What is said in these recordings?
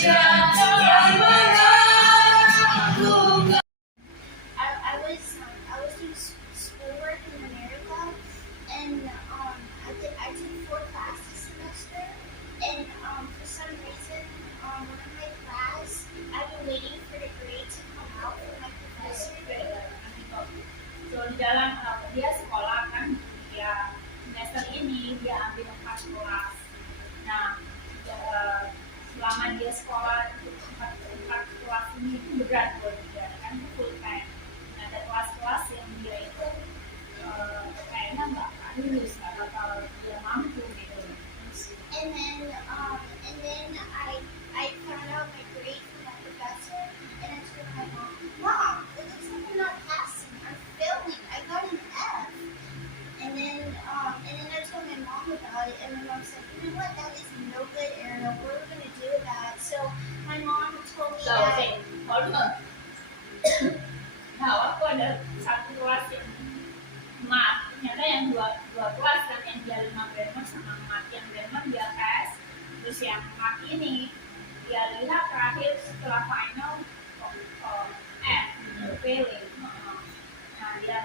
I was doing schoolwork in America, and I took 4 classes this semester, and for some reason, one of my class, I've been waiting for the grade to come out from my professor. So di dalam dia sekolah kan, dia semester ini dia ambil 4 kelas. Nah, selama dia sekolah itu 4 kelas ini itu berat buat dia kan, full time. Nah, ada kelas-kelas yang dia itu kayaknya nggak lulus, nggak bakal dia mampu gitu. And then I found out my grade from my professor, and I told my mom, "Mom, it looks like I'm not passing. I'm failing. I got an F." And then I told my mom about it, and my mom said, "You know what? That is no good, Ariel. What are we gonna do about it?" So my mom told me that. Nah, waktu ada satu kelas yang ternyata yang dua kelas kan, yang dia 5 grammar sama mat yang grammar dia tes, terus yang mat ini dia lihat terakhir setelah final F, failing. Nah, dia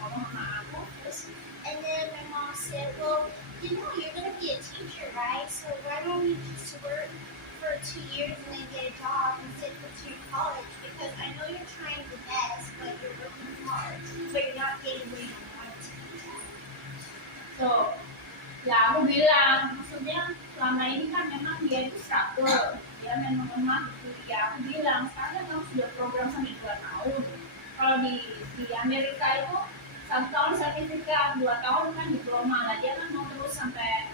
ngomong sama aku, terus and then my mom said, "Well, you know you're gonna be a teacher, right? So why don't you just work for 2 years and then get a job instead of pursuing college? Because I know you're trying your best, but you're working hard, but you're not getting where you want to." So, ya aku bilang, maksudnya selama ini kan memang dia itu struggle, dia memang lemah gitu. Ya aku bilang, sekarang memang sudah program sampai 2 tahun. Kalau di Amerika itu 1 tahun sertifikat, 2 tahun kan diploma lah. Dia kan mau terus sampai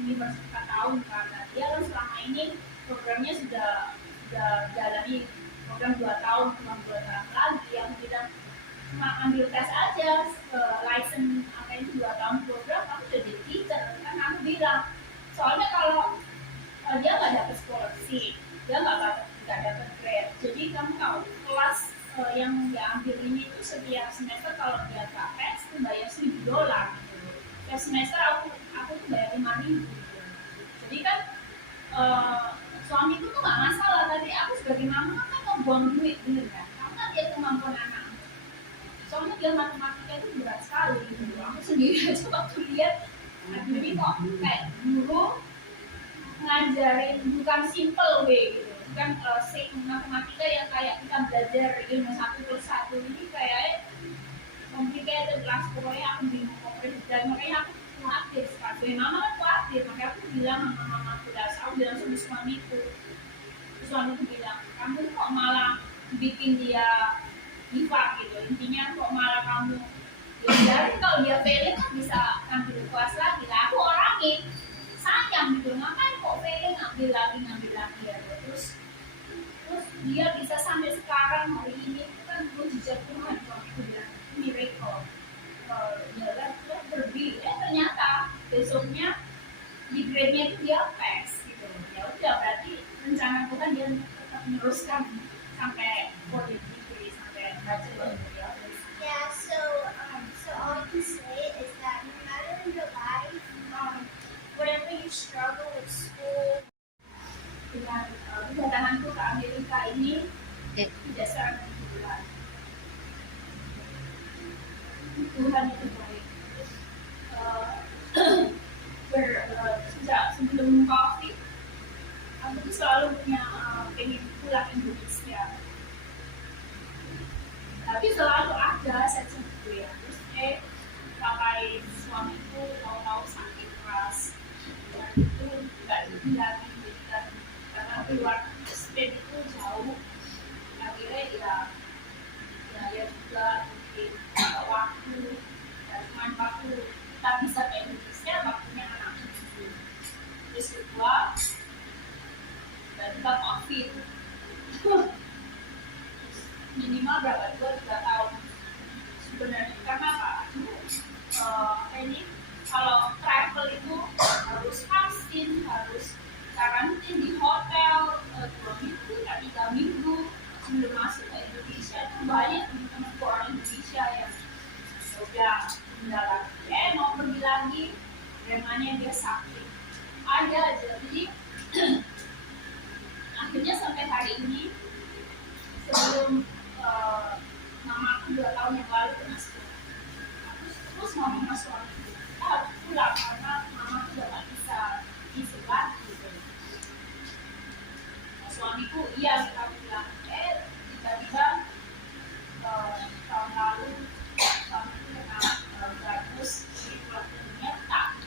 universitas 4 tahun karena dia kan selama ini programnya sudah jalani program 2 tahun, cuma 2 tahun lagi. Yang bilang cuma ambil tes aja, license apa ini 2 tahun program, kamu udah jadi teacher. Kan aku bilang, soalnya kalau dia nggak dapat scholarship, dia nggak dapat grade. Jadi kamu tahu kelas yang dia ambil ini itu setiap semester kalau dia nggak tes itu bayar $1.000 gitu. Setiap semester aku tuh bayar $5.000 gitu. Jadi kan suami itu tuh nggak masalah, tapi aku sebagai mama kan mau buang duit, bener kan? Karena dia kemampuan anak. Soalnya dia matematika itu berat sekali gitu. Aku sendiri aja waktu lihat, jadi kok kayak guru ngajarin bukan simple way gitu, bukan matematika yang kayak kita belajar ilmu 1+1 ini kayak complicated lah. Pokoknya aku bingung dan makanya aku khawatir sekali. Mama kan khawatir, makanya aku bilang sama mama aku, aku bilang sama suamiku bilang, kamu kok malah bikin dia IPA gitu. Intinya kok malah kamu biarin, kalau dia failing kan bisa ambil kelas lagi lah. Aku orangnya sayang gitu, ngapain kok failing ambil lagi ya. Terus dia bisa sampai sekarang hari ini itu kan mujizat Tuhan. Suamiku bilang miracle. Jalan ternyata besoknya di grade-nya itu dia pass gitu. Ya udah, berarti rencana Tuhan dia tetap meneruskan sampai for degree, sampai bachelor. Yeah, so all I can say is that no matter in your life, whenever you struggle with school, dengan kedatanganku ke Amerika ini tidak secara kebetulan. Tuhan itu baik. Sejak sebelum COVID, aku tuh selalu punya pengen pulang Indonesia. Tapi selalu ada section gue ya. Terus pakai suamiku tahu-tahu sakit keras, dan itu nggak jadi lagi. Karena keluar state itu jauh, akhirnya ya juga mungkin waktu dan waktu kita bisa ke Indonesia, waktunya anak cucu. Terus kedua, dan kita COVID minimal berapa, 2-3 tahun sebenarnya. Karena apa? Ini kalau travel itu harus vaksin, harus karantin di hotel 2 minggu, 3 minggu sebelum masuk ke Indonesia. Itu banyak teman-teman orang Indonesia yang udah lagi, mau pergi lagi, remanya dia sakit, ada aja. Jadi suamiku iya kita bilang tiba-tiba tahun lalu suamiku kena gardus di keluarganya tak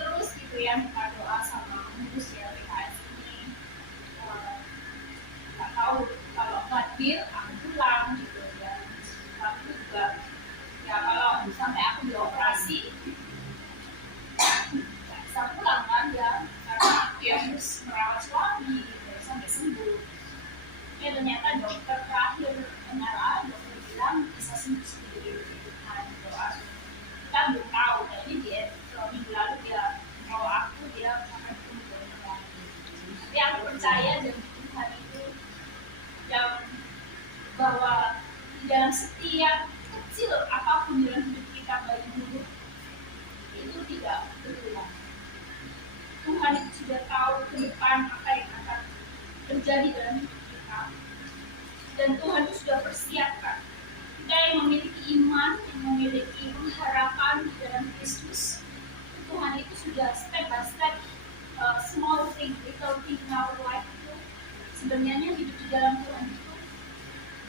terus gitu ya minta doa sama ngurus ya PKS ini nggak tahu kalau hadir aku pulang gitu ya tapi juga ya kalau sampai aku dioperasi nggak bisa pulang kan ya karena aku ya harus merawat suami gitu sampai sembuh ya ternyata dokter terakhir MRI dokter bilang bisa sembuh sendiri gitu kan doa kita belum tahu jadi dia minggu lalu dia mau aku dia akan sembuh lagi tapi aku percaya dan Tuhan itu yang bahwa di dalam setiap kecil apapun dalam hidup kita baik buruk itu tidak berulang. Tuhan itu sudah tahu ke depan apa yang akan terjadi dalam hidup kita dan Tuhan itu sudah persiapkan kita yang memiliki iman yang memiliki pengharapan di dalam Kristus Tuhan itu sudah step by step small thing, little thing in our life itu sebenarnya hidup di dalam Tuhan itu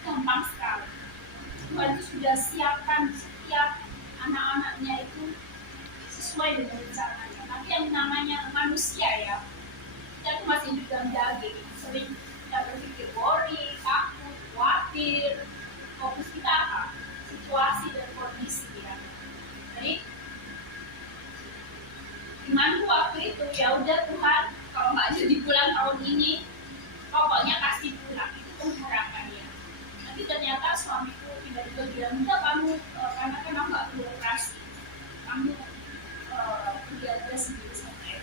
gampang sekali. Tuhan itu sudah siapkan setiap anak-anaknya itu sesuai dengan rencananya. Tapi yang namanya manusia ya, kita itu masih hidup dalam daging. Sering kita berpikir worry, takut, khawatir. Fokus kita apa? Situasi dan kondisi ya. Jadi imanku waktu itu ya udah Tuhan kalau nggak jadi pulang tahun ini pokoknya pasti pulang itu pengharapannya. Tapi ternyata suamiku tiba-tiba bilang enggak kamu karena kan aku nggak perlu operasi kamu pergi aja sendiri sampai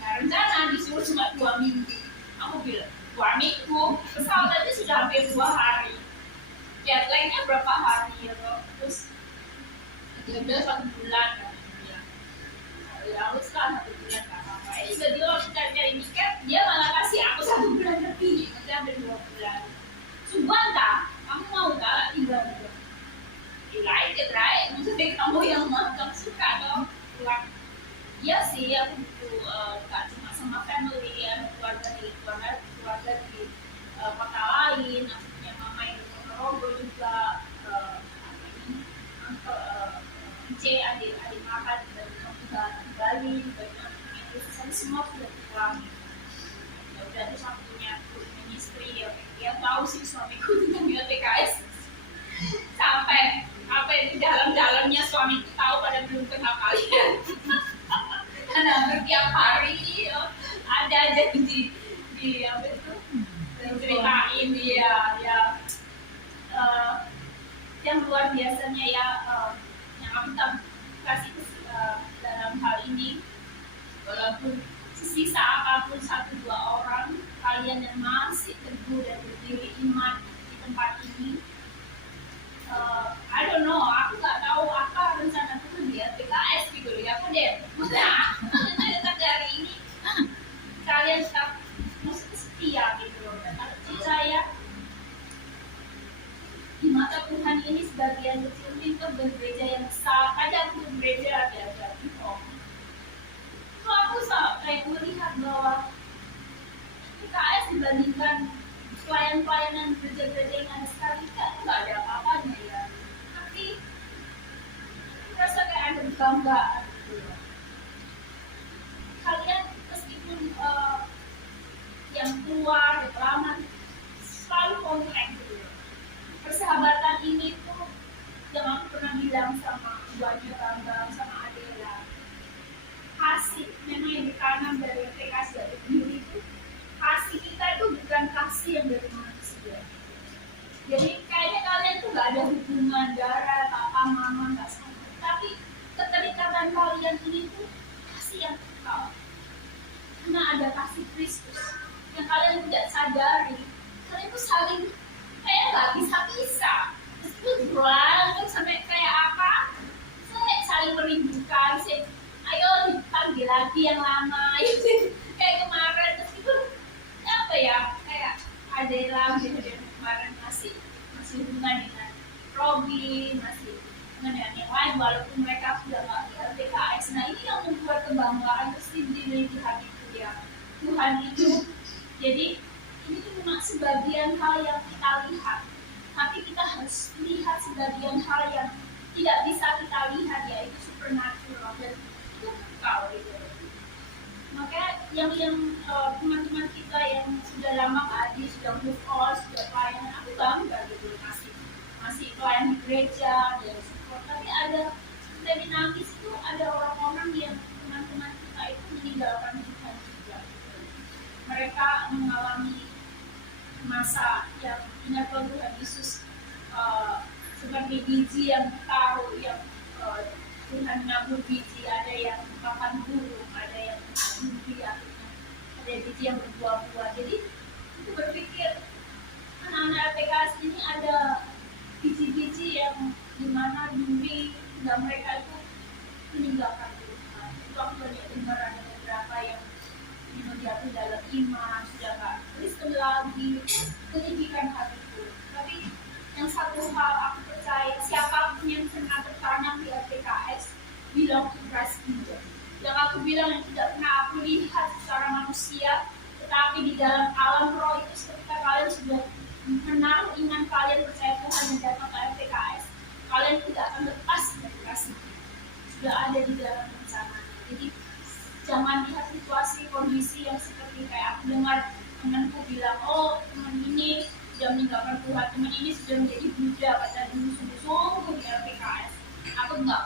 nah rencana disuruh cuma 2 minggu aku bilang 2 minggu pesawat aja sudah hampir 2 hari jet lag-nya berapa hari ya loh terus dia bilang 1 bulan kan lalu setelah 1 bulan gak apa-apa jadi waktu cari tiket dia malah kasih aku 1 bulan lebih nanti hampir 2 bulan Subhan tak? Kamu mau tak tinggal dulu? Like it right? Maksudnya kamu yang kamu suka dong pulang iya sih aku butuh gak cuma sama family ya keluarga di kota lain aku punya mama yang di Ponorogo juga C adik kakak dari Bali banyak itu semua sudah pulang ya udah terus aku punya istri ya dia tahu sih suamiku tentang PKS sampai apa itu dalam-dalamnya suamiku tahu pada belum kenal kalian karena hampir tiap hari ada aja di apa itu ceritain dia ya yang luar biasanya ya yang aku kasih dalam hal ini walaupun sesisa apapun 1-2 orang kalian yang masih teguh dan berdiri iman di tempat ini I don't know aku nggak tahu apa rencana Tuhan di PKS gitu ya aku deh tetap dari ini kalian tetap mesti setia gitu loh dan aku percaya di mata Tuhan ini sebagian kecil itu bergereja yang besar aja aku bergereja ada gitu so aku kayak melihat bahwa PKS dibandingkan pelayan-pelayanan gereja-gereja yang ada sekarang itu nggak ada apa-apanya ya tapi rasa kayak ada kebanggaan gitu kalian meskipun yang keluar yang lama selalu kompleks gitu persahabatan ini tuh yang aku pernah bilang sama buahnya Bambang sama Adela kasih memang yang ditanam dari PKS dari diri itu kasih kita itu bukan kasih yang dari manusia jadi kayaknya kalian tuh gak ada hubungan darah, papa, mama gak sama tapi keterikatan kalian ini tuh kasih yang kekal karena ada kasih Kristus yang kalian tidak sadari kalian tuh saling kayak gak bisa meskipun berantem sampai kayak apa saya saling merindukan ayo dipanggil lagi yang lama kayak kemarin meskipun apa ya kayak Adela gitu dan kemarin masih hubungan dengan Robin masih hubungan dengan yang lain walaupun mereka sudah nggak di LPKS nah ini yang membuat kebanggaan tersendiri di hatiku ya Tuhan itu Jadi ini tuh cuma sebagian hal yang kita lihat, tapi kita harus lihat sebagian hal yang tidak bisa kita lihat, yaitu supernatural, dan itu kekal gitu. Makanya yang teman-teman kita yang sudah lama tadi sudah move on, sudah pelayanan, aku bangga gitu, masih pelayan di gereja dan support. Tapi ada dari nangis itu ada orang-orang yang teman-teman kita itu meninggalkan Tuhan juga. Mereka mengalami masa yang ingat Tuhan Yesus, seperti biji yang taruh, yang Tuhan nabur biji, ada yang makan burung, ada yang mimpi, ada biji yang berbuah-buah. Jadi aku berpikir anak-anak PKS ini ada biji-biji yang dimana mimpi dan mereka itu meninggalkan Tuhan. Itu aku banyak dengar ada beberapa yang jatuh dalam iman, sudah gak Kristen lagi, pendidikan hatiku. Tapi yang satu hal aku percaya, siapapun yang pernah bertanam di LPKS belong to Christ kingdom. Yang aku bilang yang tidak pernah aku lihat secara manusia, tetapi di dalam alam roh itu ketika kalian sudah menaruh iman kalian, percaya Tuhan dan datang ke LPKS, kalian tidak akan lepas dari kasih. Sudah ada di dalam rencana. Jadi jangan lihat situasi kondisi yang seperti kayak aku dengar temanku bilang, oh teman ini sudah meninggalkan Tuhan, teman ini sudah menjadi Buddha, pada dulu sungguh-sungguh di LPKS. Aku nggak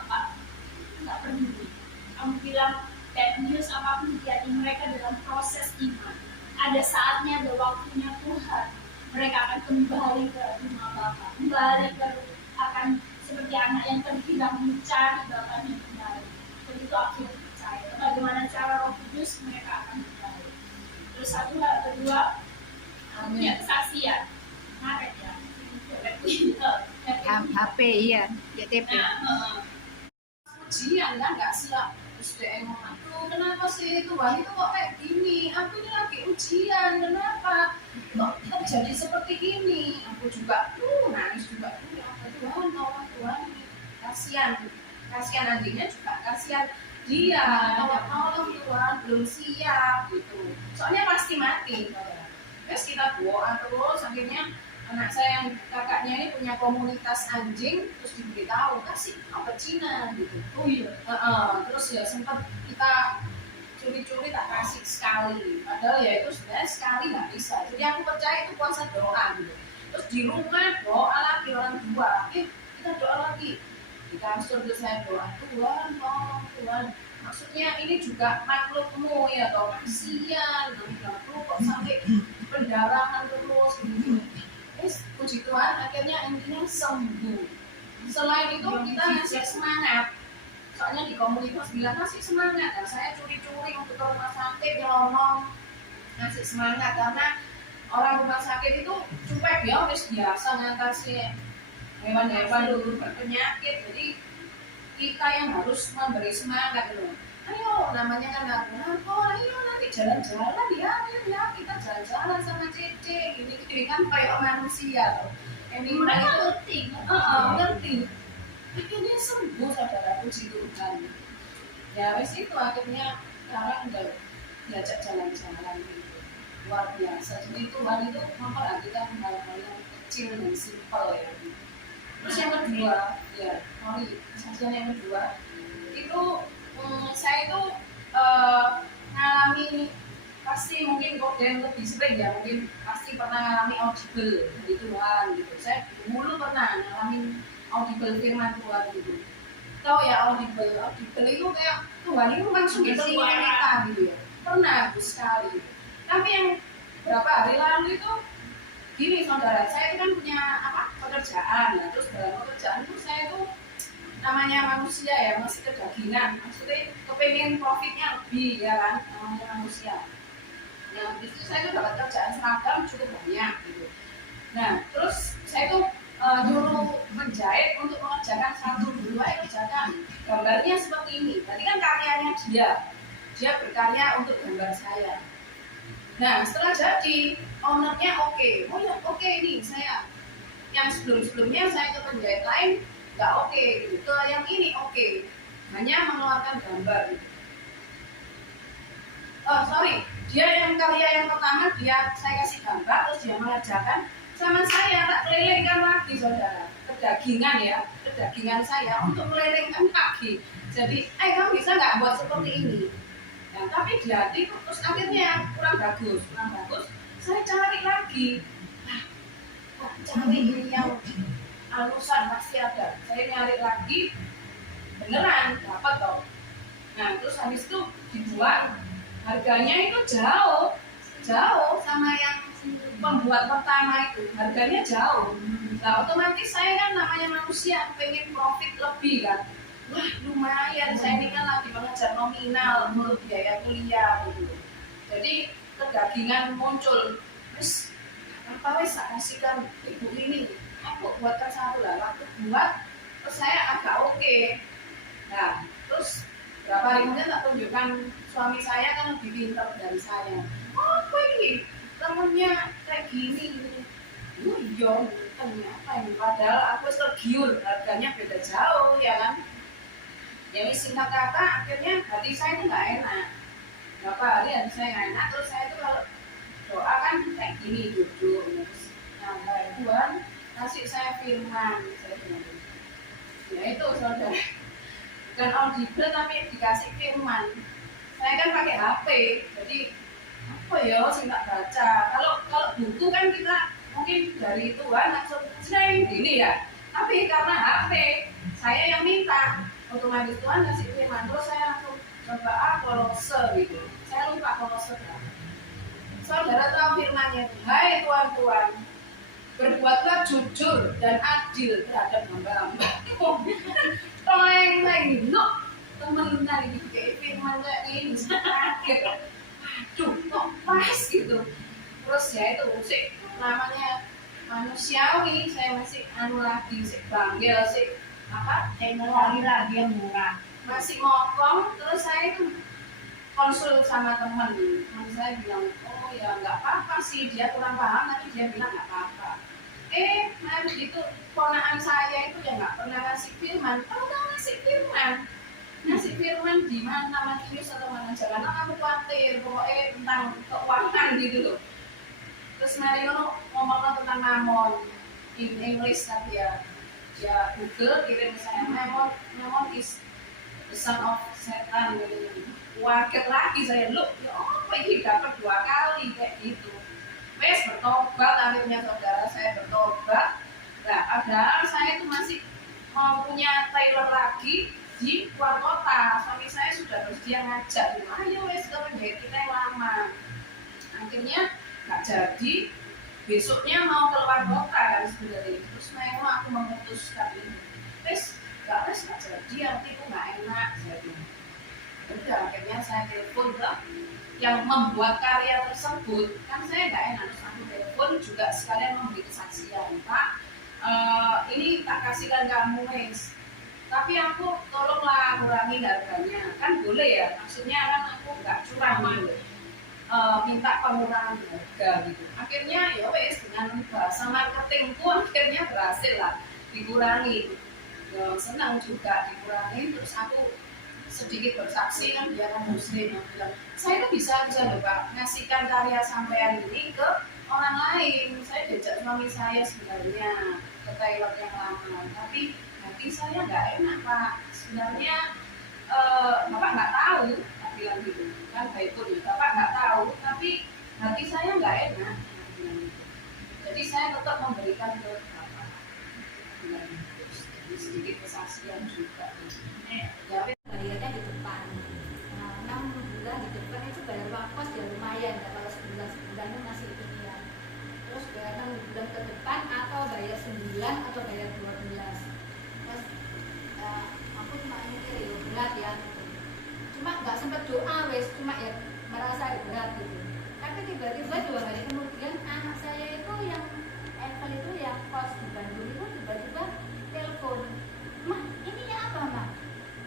peduli. Kamu bilang bad news apapun terjadi, mereka dalam proses iman. Ada saatnya, ada waktunya Tuhan. Mereka akan kembali ke rumah Bapa, kembali ke akan seperti anak yang terhilang mencari bapaknya kembali. Begitu aku percaya. Bagaimana cara Roh Kudus, mereka akan kembali. Terus satu hal kedua, punya kesaksian. Kemarin ya, HP iya, JTP. Ujian kan nggak siap, terus dia ngomong, aduh kenapa sih Tuhan itu kok kayak gini, aku ini lagi ujian, kenapa kok terjadi seperti ini. Aku juga nangis juga, ya Tuhan, tolong Tuhan, kasihan adiknya juga, kasihan dia, tolong Tuhan, belum siap gitu, soalnya pasti mati. Terus kita doa terus, akhirnya anak saya yang kakaknya ini punya komunitas anjing, terus diberitahu kasih obat Cina gitu. Oh iya. Terus ya sempat kita curi-curi tak kasih sekali, padahal ya itu sebenarnya sekali nggak bisa. Jadi aku percaya itu puasa doa gitu. Terus di rumah doa lagi orang tua, kita doa lagi di kasur, terus saya doa, Tuhan tolong Tuhan. Maksudnya ini juga makhlukmu ya toh, kasihan, kok sampai pendarahan terus gitu. Puji Tuhan akhirnya intinya sembuh. Selain itu kita ngasih semangat, soalnya di komunitas bilang ngasih semangat, dan saya curi-curi untuk ke rumah sakit ngomong ngasih semangat, karena orang rumah sakit itu cuek ya, wis biasa ngatasi hewan-hewan dulu berpenyakit. Jadi kita yang harus memberi semangat loh. Ayo, namanya kan aku, ayo nanti jalan-jalan ya, kita jalan-jalan sama Cece, gini kan kayak manusia loh. Ini mereka ngerti. Akhirnya sembuh, saudara, puji Tuhan. Ya wes itu akhirnya sekarang udah diajak jalan-jalan gitu, luar biasa. Jadi Tuhan itu memperhatikan hal-hal yang kecil dan simpel ya. Terus yang kedua, ya, kesaksian yang kedua itu saya itu ngalami, pasti mungkin kode lebih sering ya, mungkin pasti pernah ngalami audible dari Tuhan gitu. Saya dulu pernah ngalami audible firman Tuhan gitu. Tahu ya audible itu kayak Tuhan itu langsung di telinga kita gitu ya. Pernah sekali. Tapi yang berapa hari lalu itu gini saudara, saya kan punya pekerjaan, nah, terus dalam pekerjaan itu saya itu namanya manusia ya, masih kedagingan, maksudnya kepengen profitnya lebih ya kan, namanya manusia. Nah itu saya tuh dapat kerjaan seragam cukup banyak gitu. Nah terus saya tuh nyuruh menjahit untuk mengerjakan satu dua kerjakan, gambarnya seperti ini. Tadi kan karyanya dia berkarya untuk gambar saya. Nah setelah jadi ownernya oke. Oh ya oke, ini saya yang sebelumnya saya ke penjahit lain nggak oke, gitu. Ke yang ini oke, hanya mengeluarkan gambar gitu. Dia yang karya yang pertama saya kasih gambar, terus dia mengerjakan sama saya, tak kelilingkan lagi saudara, kedagingan saya untuk melelengkan lagi. Jadi kamu bisa nggak buat seperti ini? Nah, tapi di hati terus akhirnya kurang bagus, saya cari lagi. Nah, cari ini yang alusan pasti ada. Saya nyari lagi, beneran dapat toh. Nah, terus habis itu dibuat, harganya itu jauh sama yang pembuat pertama itu, harganya jauh. Nah, otomatis saya kan namanya manusia pengen profit lebih kan. Wah, lumayan, saya ini kan lagi mengejar nominal untuk biaya kuliah gitu. Jadi kedagingan muncul. Terus apa wes saya kasihkan ibu ini, aku buatkan satu lah. Waktu buat, terus saya agak oke. Nah, terus berapa hari kemudian tak tunjukkan suami saya kan lebih pintar dari saya. Oh, apa ini? Temennya kayak gini. Iya, ternyata ini. Padahal aku tergiur, harganya beda jauh ya kan. Jadi singkat kata, akhirnya hati saya itu nggak enak. Berapa hari hati saya nggak enak, terus saya itu kalau doa kan kayak gini duduk. Terus, nah, Tuhan kasih saya firman, saya bilang. Ya itu saudara. Bukan audible tapi dikasih firman. Saya kan pakai HP, jadi apa ya sih tak baca. Kalau buku kan kita mungkin dari Tuhan langsung sering gini ya. Tapi karena HP, saya yang minta, otomatis Tuhan kasih firman, terus saya langsung coba Kolose gitu. Saya lupa Kolose berapa. Saudara tahu firmannya, hai Tuhan, berbuatlah jujur dan adil terhadap hamba-hamba. Leng, no, temen dari kayak firman kayak ini, kaget. Aduh, kok pas gitu. Terus ya itu sih namanya manusiawi, saya masih lagi, sih banggil sih apa? Teknologi lagi yang murah. Masih ngomong, terus saya itu konsul sama teman saya bilang, oh ya nggak apa-apa sih, dia kurang paham, tapi dia bilang nggak apa-apa. Nah begitu ponakan saya itu ya nggak pernah ngasih firman, kalau nggak ngasih firman di mana Matius atau mana, jangan kamu khawatir pokoknya tentang keuangan gitu loh. Terus mari ngomong tentang mamon in English, tapi ya Google kirim saya mamon is the son of Satan gitu. Waket lagi saya, loh ya apa ini dapat 2 kali kayak gitu. Wes bertobat, akhirnya saudara saya bertobat. Nah, padahal saya itu masih mau punya trailer lagi di luar kota. Suami saya sudah bersedia ngajak, ayo wes ke penjahit kita yang lama. Akhirnya nggak jadi. Besoknya mau keluar kota kan sebenarnya. Terus memang aku memutuskan ini. Wes nggak jadi, artinya nggak enak. Udah akhirnya saya telepon ke yang membuat karya tersebut, kan saya nggak enak, terus aku telepon juga sekalian memberi kesaksian, Pak, ini tak kasihkan kamu wes, tapi aku tolonglah kurangi harganya, kan boleh ya, maksudnya kan aku nggak curang gitu, minta pengurangan harga gitu. Akhirnya ya wes dengan bahasa marketingku akhirnya berhasil lah dikurangi, senang juga dikurangi. Terus aku sedikit bersaksi kan, dia kan muslim, bilang saya tuh bisa loh Pak ngasihkan karya sampean ini ke orang lain. Saya diajak suami saya sebenarnya ke Thailand yang lama, tapi hati saya nggak enak Pak, sebenarnya Bapak nggak tahu, tak bilang gitu kan, baik pun ya Bapak nggak tahu, tapi hati saya nggak enak, jadi saya tetap memberikan ke Bapak. Sedikit kesaksian juga ya, bayarnya di depan. Nah, 6 bulan di depan itu bayar wakos ya lumayan ya, kalau sebulan itu masih ya. Terus bayar 6 bulan ke depan atau bayar 9 atau bayar 12. Terus aku cuma mikir ya berat ya. Cuma nggak sempat doa wes, cuma ya merasa berat gitu. Tapi tiba-tiba 2 hari kemudian anak saya itu yang Evel itu yang kos di Bandung itu tiba-tiba telepon, "Mah, ini ya apa, Mah?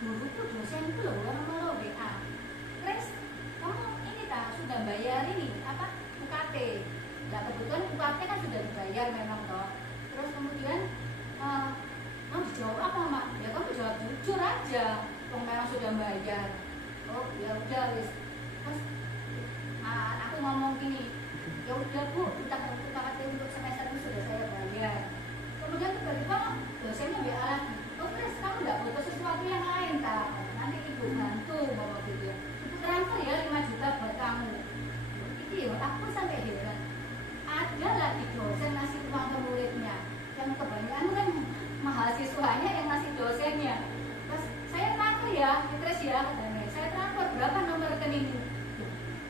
Guruku dosenku loh, orang WA. Terus kamu ini tak sudah bayar ini apa UKT? Nah kebetulan UKT kan sudah dibayar memang toh. Terus kemudian kamu jawab apa Mak? Ya kamu jawab jujur aja. Memang sudah bayar. Oh ya udah wis. Terus aku ngomong gini, ya udah Bu, udah untuk semester itu sudah saya bayar. Kemudian tiba-tiba dosennya WA lagi, oh Chris, kamu nggak butuh sesuatu yang lain tak? Nanti ibu bantu bawa gitu ya. Ibu transfer ya 5 juta buat kamu. Itu ya, aku sampai heran. Ada lagi dosen ngasih uang ke muridnya, yang kebanyakan kan mahasiswanya yang ngasih dosennya. Pas saya transfer ya, Chris ya, katanya. Saya transfer berapa nomor rekeningnya?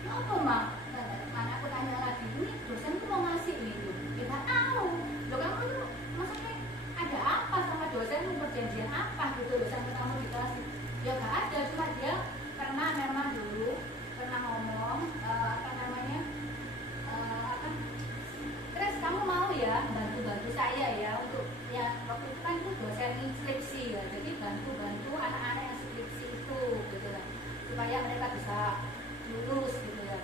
Ya apa mak? Aku tanya lagi, ini dosen tuh mau ngasih ini? Kita tahu. Loh kamu tuh maksudnya ada apa sama dosen, perjanjian apa gitu loh sampai kamu dikasih? Ya gak ada, cuma dia pernah memang dulu pernah ngomong apa namanya Terus kamu mau ya bantu saya ya untuk ya waktu itu kan itu dosen skripsi ya, jadi bantu anak-anak yang skripsi itu gitu lah supaya mereka bisa lulus gitu ya.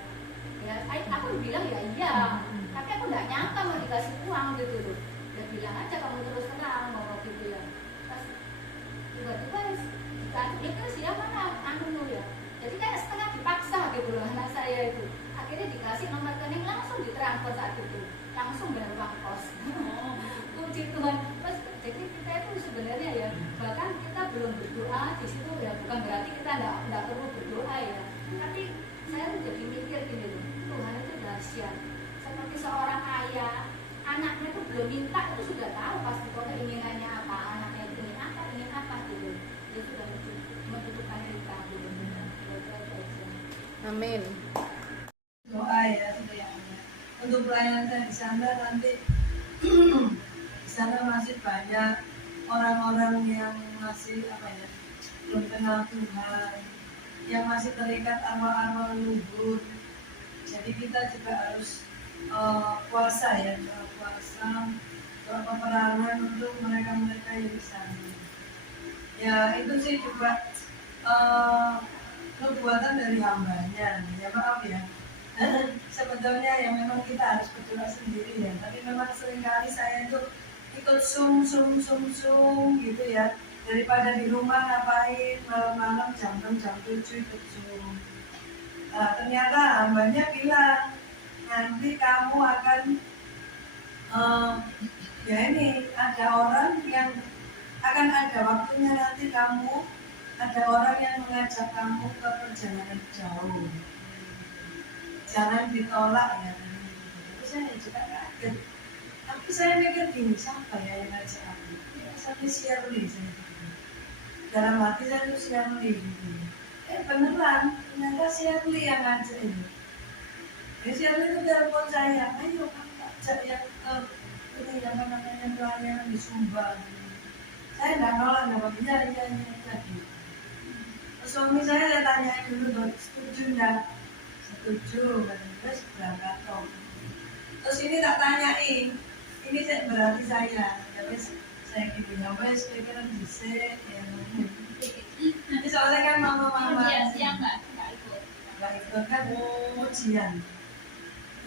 Ya aku bilang ya iya, tapi aku nggak nyangka mau dikasih uang gitu loh. Ya bilang aja kamu terus terang bahwa gitu ya. Pas tiba-tiba ya terus ya mana anu ya. Jadi kayak setengah dipaksa gitu loh anak saya itu. Akhirnya dikasih nomor rekening langsung ditransfer saat itu, langsung bayar uang kos. Puji Tuhan. Terus jadi kita itu sebenarnya ya bahkan kita belum berdoa di situ ya, bukan berarti kita nggak perlu berdoa ya. Tapi saya jadi mikir gini loh, Tuhan itu dahsyat. Seperti seorang ayah, anaknya tuh belum minta itu sudah tahu pasti kok keinginannya apa, anaknya itu ingin apa gitu. Dia sudah menentukan kita gitu. Amin. Doa ya sebenarnya untuk pelayanan saya di sana nanti. Di sana masih banyak orang-orang yang masih belum kenal Tuhan, yang masih terikat arwah-arwah leluhur. Jadi kita juga harus puasa ya, puasa, peperangan untuk mereka-mereka yang di sana. Ya itu sih juga perbuatan dari hambanya. Ya maaf ya. Sebetulnya ya memang kita harus berdoa sendiri ya, tapi memang seringkali saya itu ikut sum gitu ya, daripada di rumah ngapain malam-malam jam 6 jam 7 ikut sum. Nah, ternyata hambanya bilang nanti kamu akan ya ini ada orang yang akan ada waktunya nanti kamu ada orang yang mengajak kamu ke perjalanan jauh. Jangan ditolak ya. Itu saya juga kaget. Tapi saya mikir gini, siapa ya yang ngajak aku? Sampai Shirley saya gitu. Dalam hati saya itu Shirley gitu. Beneran, ternyata Shirley yang ngajak ini. Shirley itu telepon saya, ayo kamu ajak yang ini yang namanya pelayanan di Sumba. Saya nggak nolak, iya tadi. Suami saya tanyain dulu, setuju nggak? Setuju, terus berangkat toh. Terus ini tak tanyain, ini berarti saya, ya wes saya gini, ya wes pikiran bisa, ya. Ini soalnya kan mama-mama. Siang nggak ikut. Nggak ikut kan ujian.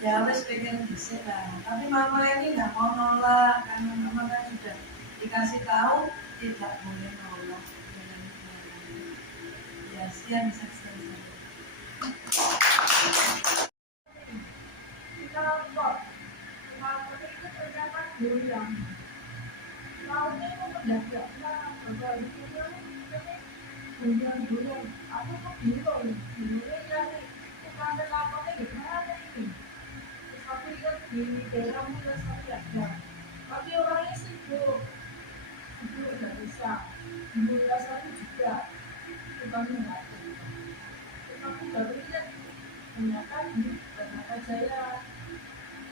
Ya wes pikiran bisa lah. Tapi mama ini nggak mau nolak, karena mama kan sudah dikasih tahu tidak boleh nolak. Ya siang saya. Kita kok seperti itu terdapat goyang. Lautnya itu mendadak, bahwa itu goyang. Aku kok bingung, bingungnya bukan terlapornya gimana ini. Terus aku lihat di daerah mulai sekali ada, tapi orangnya sibuk nggak bisa. Mulai sekali juga, bukannya nggak ada. Terus aku baru lihat ternyata di Permata Jaya.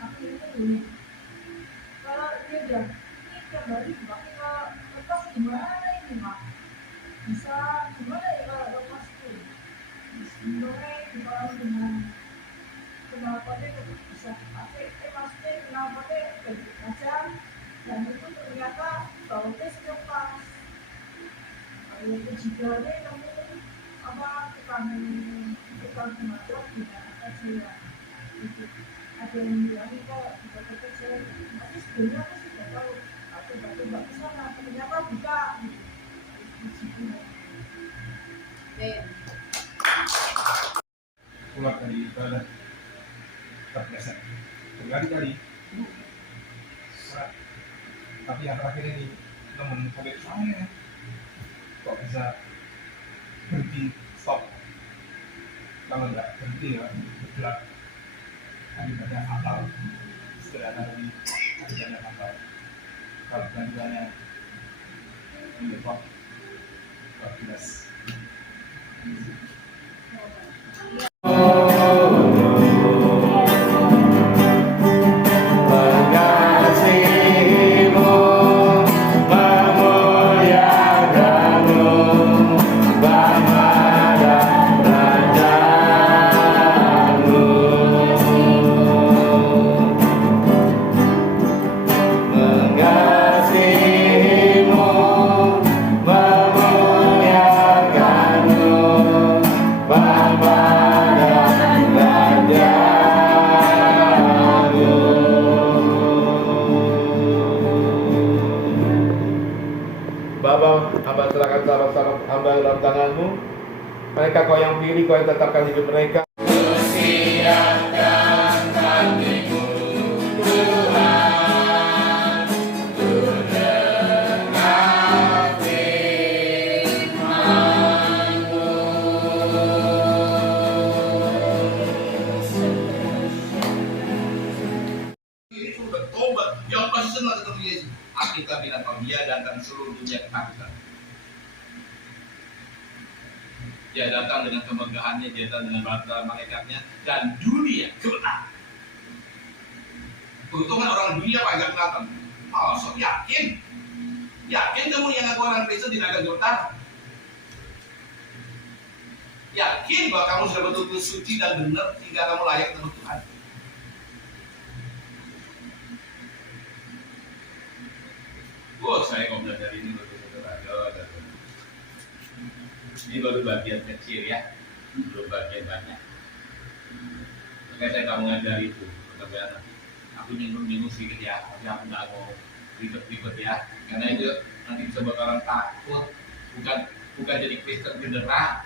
Aku itu ini kalau dia bilang ini tiap hari dipakai ke lepas gimana ini mak, bisa gimana ya kalau lepas itu sebenarnya kalau dengan kenalpotnya bisa dipakai maksudnya kenalpotnya dari macam dan itu ternyata bautnya sudah pas. Kalau yang kejigalnya kamu apa tukang kemajuan gimana aja gitu. Ada yang bilang kok batu kecil, tapi sebenarnya aku sudah tahu batu-batu ke sana, ternyata buka gitu. Pulang dari ibadah terpleset berkali-kali. Berat. Tapi yang terakhir ini temen COVID saya kok bisa berhenti stop. Kalau nggak berhenti ya bergerak akibatnya fatal. Istirahat tadi akibatnya fatal. Kalau bantuannya ini kok 14. Bapa, hamba serahkan salam hamba dalam tanganmu. Mereka kau yang pilih, kau yang tetapkan hidup mereka. Itu bertobat, yang pasti senang ketemu Yesus. Kita bilang dia datang seluruh dunia ketakutan. Dia datang dengan kemegahannya, dia datang dengan bantah malaikatnya, dan dunia gemetar. Keuntungan orang dunia pak gak kelihatan. Oh, so yakin kamu yang ngaku orang Kristen tidak akan gemetar? Yakin bahwa kamu sudah betul-betul suci dan benar hingga kamu layak ketemu Tuhan? Saya kok belajar ini betul-betul ada. Ini baru bagian kecil ya, belum bagian banyak. Makanya saya tak mengajari itu, bagaimana. Aku nyinggung sedikit ya, tapi aku nggak mau ribet-ribet ya, karena itu nanti bisa buat orang takut, bukan jadi Kristen beneran.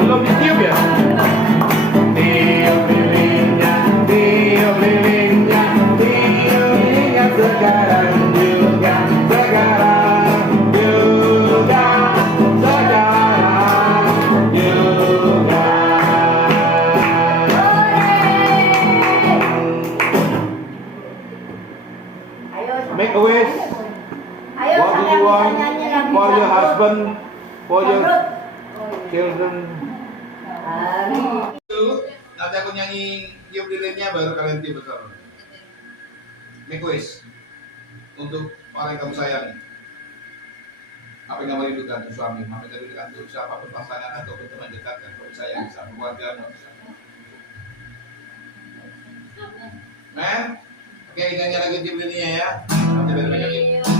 Belum ditiup ya? Tiup lilinnya sekarang juga sekarang juga. Make a wish. What do you want for your husband, for your children? Nanti aku nyanyi tiup lilinnya baru kalian tiup betul. Make wish untuk orang yang kamu sayangi. Apa yang kamu rindukan untuk suami, apa yang kamu rindukan untuk siapa pasangan atau teman dekat dan kamu sayang sama keluargamu. Men, oke nyanyi lagi tiup lilinnya ya. Nanti dari mereka.